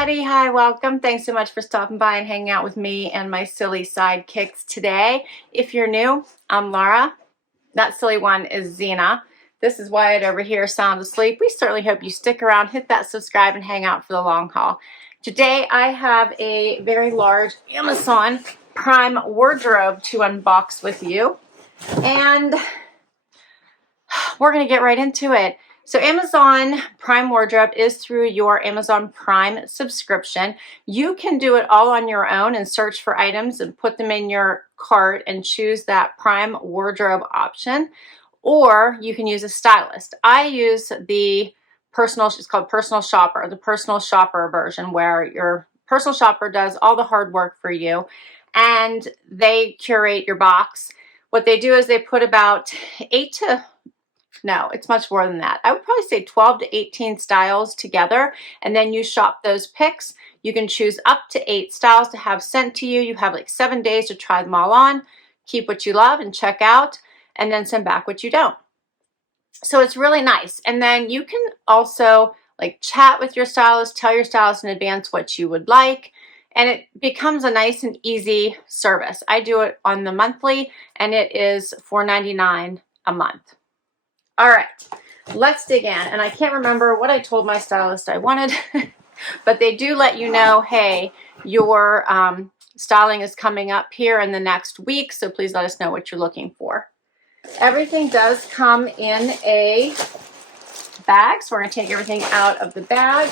everybody. Hi, welcome. Thanks so much for stopping by and hanging out with me and my silly sidekicks today. If you're new, I'm Laura. That silly one is Zena. This is Wyatt over here, sound asleep. We certainly hope you stick around, hit that subscribe, and hang out for the long haul. Today I have a very large Amazon Prime wardrobe to unbox with you, and we're going to get right into it. So Amazon Prime Wardrobe is through your Amazon Prime subscription. You can do it all on your own and search for items and put them in your cart and choose that Prime Wardrobe option, or you can use a stylist. I use the personal, it's called Personal Shopper, the Personal Shopper version, where your personal shopper does all the hard work for you and they curate your box. What they do is they put about no, it's much more than that. I would probably say 12 to 18 styles together, and then you shop those picks. You can choose up to 8 styles to have sent to you. You have like 7 days to try them all on, keep what you love and check out, and then send back what you don't. So it's really nice. And then you can also like chat with your stylist, tell your stylist in advance what you would like, and it becomes a nice and easy service. I do it on the monthly, and it is $4.99 a month. All right, let's dig in. And I can't remember what I told my stylist I wanted, but they do let you know, hey, your styling is coming up here in the next week, so please let us know what you're looking for. Everything does come in a bag, so we're going to take everything out of the bag,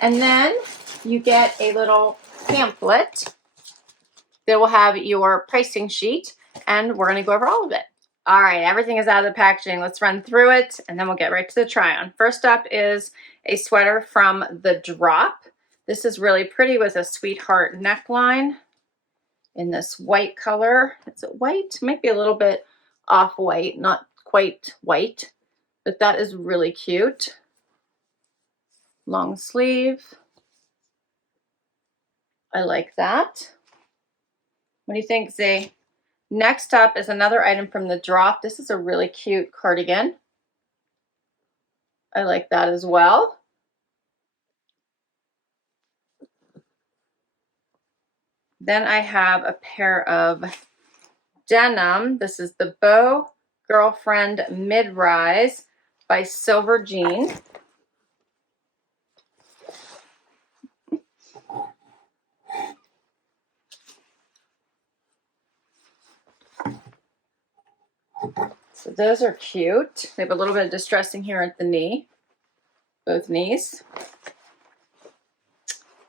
and then you get a little pamphlet that will have your pricing sheet, and we're going to go over all of it. All right, everything is out of the packaging. Let's run through it, and then we'll get right to the try-on. First up is a sweater from The Drop. This is really pretty with a sweetheart neckline in this white color. Is it white? Might be a little bit off-white, not quite white, but that is really cute. Long sleeve. I like that. What do you think, Zay? Next up is another item from The Drop. This is a really cute cardigan. I like that as well. Then I have a pair of denim. This is the Bow Girlfriend Mid-Rise by Silver Jean. So those are cute. They have a little bit of distressing here at the knee, both knees.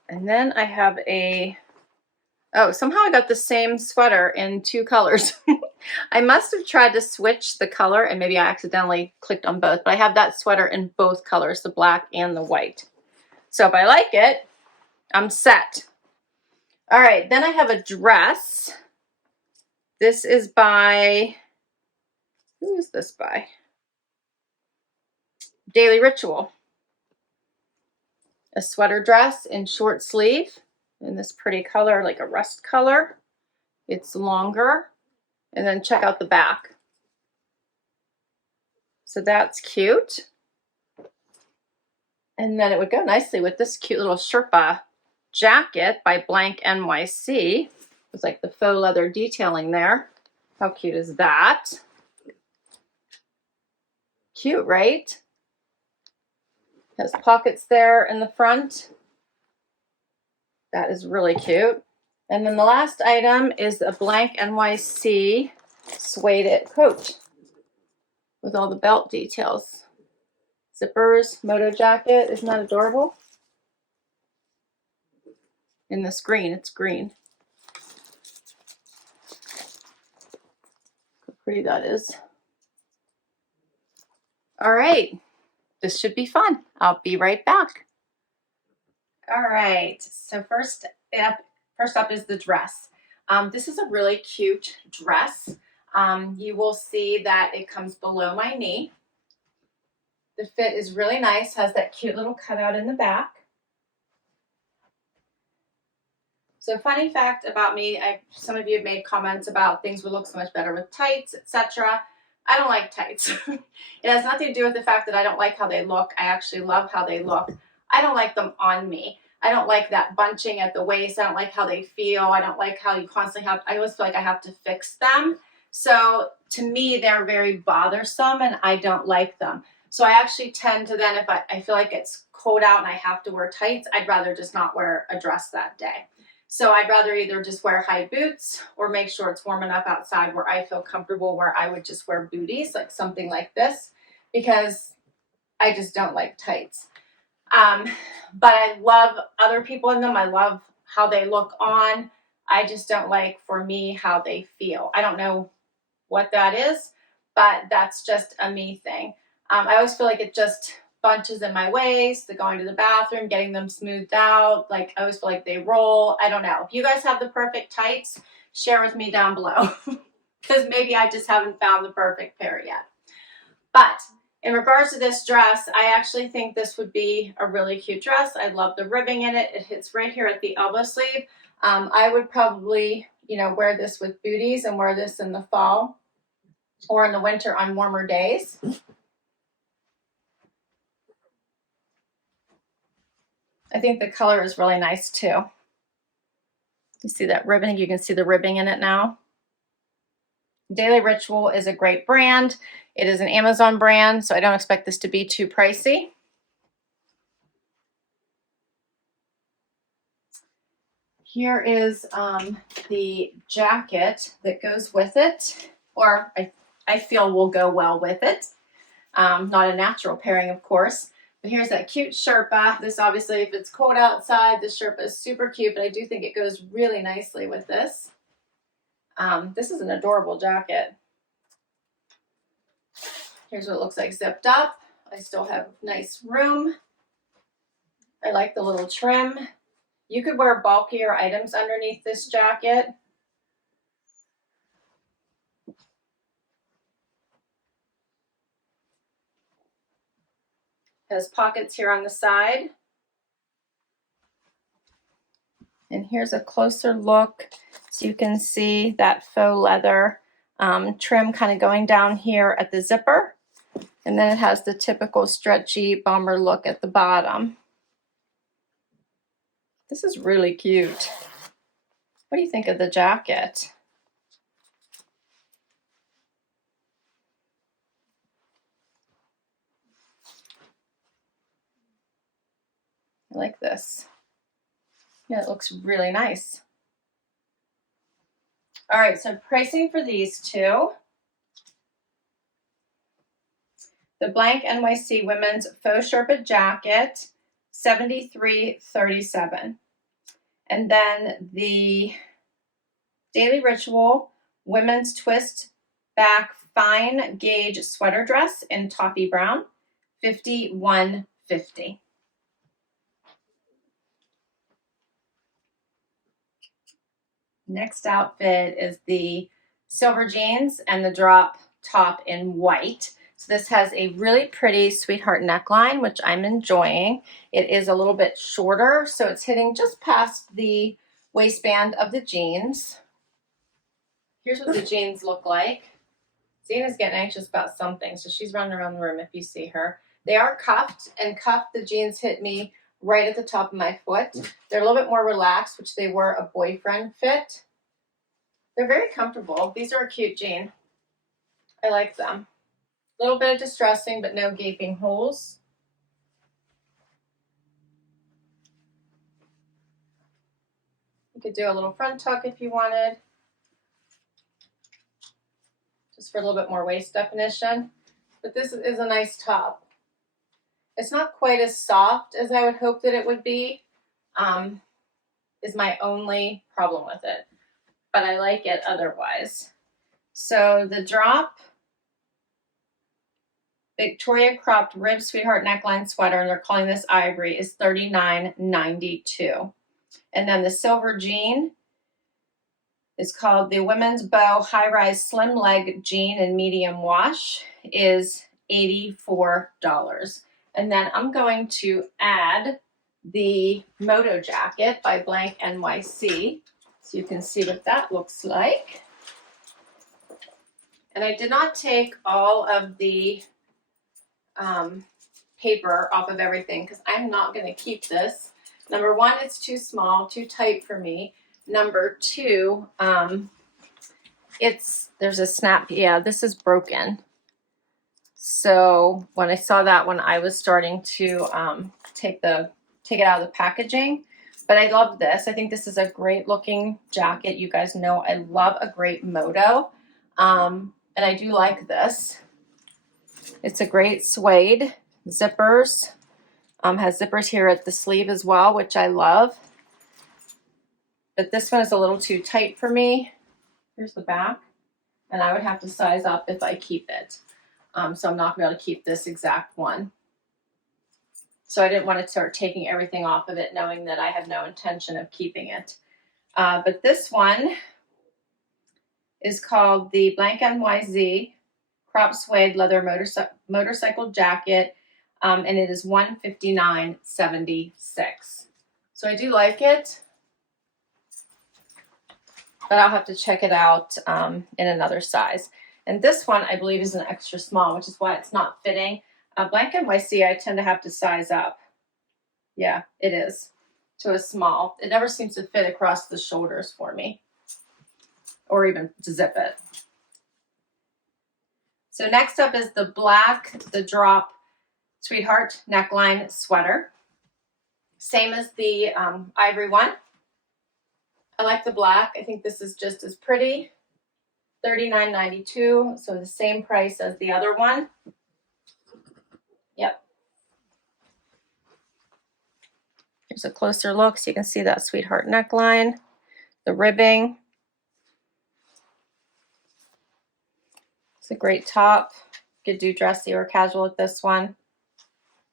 And then I have somehow I got the same sweater in 2 colors. I must have tried to switch the color and maybe I accidentally clicked on both, but I have that sweater in both colors, the black and the white. So if I like it, I'm set. All right, then I have a dress. This is by, who is this by? Daily Ritual. A sweater dress in short sleeve in this pretty color, like a rust color. It's longer. And then check out the back. So that's cute. And then it would go nicely with this cute little Sherpa jacket by Blank NYC. With like the faux leather detailing there. How cute is that? Cute, right? Has pockets there in the front. That is really cute. And then the last item is a Blank NYC suede coat with all the belt details. Zippers, moto jacket. Isn't that adorable? In this green, it's green. How pretty that is. All right, this should be fun. I'll be right back. All right, so first up is the dress. This is a really cute dress. You will see that it comes below my knee. The fit is really nice, has that cute little cutout in the back. So funny fact about me, some of you have made comments about things would look so much better with tights, etc. I don't like tights. It has nothing to do with the fact that I don't like how they look. I actually love how they look. I don't like them on me. I don't like that bunching at the waist. I don't like how they feel. I don't like how you constantly have, I always feel like I have to fix them. So to me, they're very bothersome and I don't like them. So I actually tend to then, if I feel like it's cold out and I have to wear tights, I'd rather just not wear a dress that day. So I'd rather either just wear high boots or make sure it's warm enough outside where I feel comfortable, where I would just wear booties, like something like this, because I just don't like tights. But I love other people in them. I love how they look on. I just don't like, for me, how they feel. I don't know what that is, but that's just a me thing. I always feel like it just bunches in my waist, the going to the bathroom, getting them smoothed out. Like I always feel like they roll. I don't know. If you guys have the perfect tights, share with me down below because maybe I just haven't found the perfect pair yet. But in regards to this dress, I actually think this would be a really cute dress. I love the ribbing in it. It hits right here at the elbow sleeve. I would probably, you know, wear this with booties and wear this in the fall or in the winter on warmer days. I think the color is really nice too. You see that ribbing? You can see the ribbing in it now. Daily Ritual is a great brand. It is an Amazon brand, so I don't expect this to be too pricey. Here is the jacket that goes with it, or I feel will go well with it. Not a natural pairing, of course. But here's that cute Sherpa. This obviously, if it's cold outside, the Sherpa is super cute, but I do think it goes really nicely with this. This is an adorable jacket. Here's what it looks like zipped up. I still have nice room. I like the little trim. You could wear bulkier items underneath this jacket. Has pockets here on the side. And here's a closer look so you can see that faux leather trim kind of going down here at the zipper. And then it has the typical stretchy bomber look at the bottom. This is really cute. What do you think of the jacket? I like this. Yeah, it looks really nice. All right, so pricing for these two. The blank NYC women's faux Sherpa jacket, $73.37. And then the Daily Ritual women's twist back fine gauge sweater dress in toffee brown, $51.50. Next outfit is the silver jeans and the drop top in white. So this has a really pretty sweetheart neckline, which I'm enjoying. It is a little bit shorter, so it's hitting just past the waistband of the jeans. Here's what the jeans look like. Zena's getting anxious about something, so she's running around the room if you see her. They are cuffed, and cuffed the jeans hit me right at the top of my foot. They're a little bit more relaxed, which they were a boyfriend fit. They're very comfortable. These are a cute jean. I like them. A little bit of distressing, but no gaping holes. You could do a little front tuck if you wanted, just for a little bit more waist definition. But this is a nice top. It's not quite as soft as I would hope that it would be, is my only problem with it. But I like it otherwise. So the drop, Victoria cropped rib sweetheart neckline sweater, and they're calling this ivory, is $39.92. And then the silver jean is called the Women's Bow High Rise Slim Leg Jean in medium wash, is $84. And then I'm going to add the Moto jacket by Blank NYC, so you can see what that looks like. And I did not take all of the paper off of everything because I'm not going to keep this. Number one, it's too small, too tight for me. Number two, there's a snap. Yeah, this is broken. So when I saw that one, I was starting to take it out of the packaging. But I love this. I think this is a great looking jacket. You guys know I love a great moto. And I do like this. It's a great suede. Zippers. Has zippers here at the sleeve as well, which I love. But this one is a little too tight for me. Here's the back. And I would have to size up if I keep it. So I'm not going to be able to keep this exact one. So I didn't want to start taking everything off of it, knowing that I have no intention of keeping it. But this one is called the Blank NYZ Crop Suede Leather Motorcycle Jacket. And it is $159.76. So I do like it. But I'll have to check it out in another size. And this one, I believe, is an extra small, which is why it's not fitting. Blank NYC, I tend to have to size up. Yeah, it is, to a small. It never seems to fit across the shoulders for me, or even to zip it. So next up is the black, the drop Sweetheart neckline sweater. Same as the ivory one. I like the black. I think this is just as pretty. $39.92, so the same price as the other one. Yep. Here's a closer look so you can see that Sweetheart neckline, the ribbing. It's a great top. You could do dressy or casual with this one.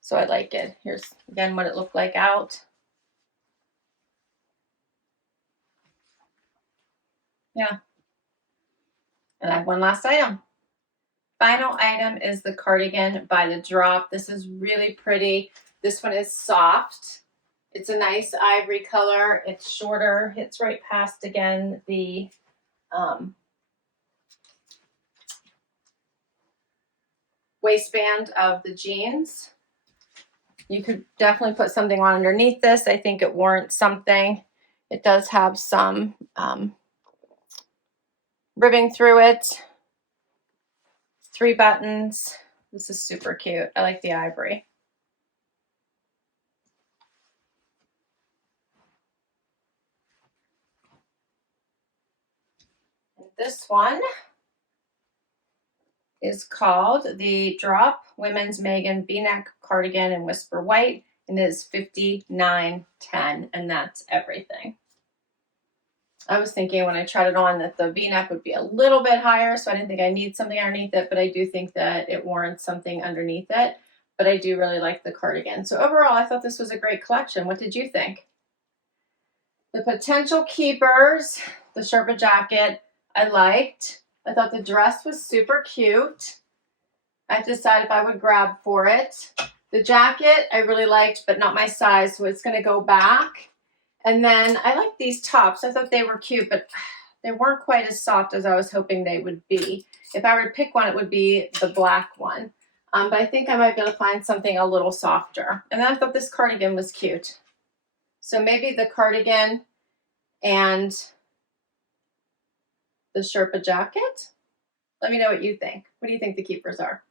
So I like it. Here's again what it looked like out. Yeah. And I have one last item. Final item is the cardigan by the Drop. This is really pretty. This one is soft. It's a nice ivory color. It's shorter. Hits right past, again, the waistband of the jeans. You could definitely put something on underneath this. I think it warrants something. It does have some ribbing through it. 3 buttons. This is super cute. I like the ivory. And this one is called the Drop Women's Megan V-neck cardigan in Whisper White, and it is $59.10, and that's everything. I was thinking when I tried it on that the V-neck would be a little bit higher, so I didn't think I need something underneath it, but I do think that it warrants something underneath it. But I do really like the cardigan. So overall, I thought this was a great collection. What did you think? The potential keepers, the Sherpa jacket, I liked. I thought the dress was super cute. I have to decide if I would grab for it. The jacket I really liked, but not my size, so it's going to go back. And then I like these tops. I thought they were cute, but they weren't quite as soft as I was hoping they would be. If I were to pick one, it would be the black one. But I think I might be able to find something a little softer. And then I thought this cardigan was cute. So maybe the cardigan and the Sherpa jacket. Let me know what you think. What do you think the keepers are?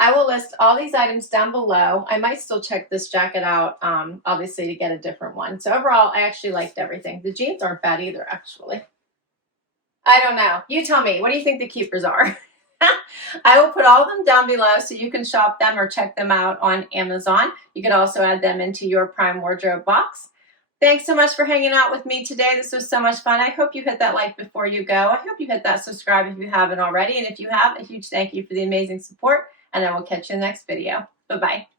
I will list all these items down below. I might still check this jacket out, obviously, to get a different one. So overall, I actually liked everything. The jeans aren't bad either, actually. I don't know. You tell me. What do you think the keepers are? I will put all of them down below so you can shop them or check them out on Amazon. You can also add them into your Prime Wardrobe box. Thanks so much for hanging out with me today. This was so much fun. I hope you hit that like before you go. I hope you hit that subscribe if you haven't already. And if you have, a huge thank you for the amazing support. And I will catch you in the next video. Bye-bye.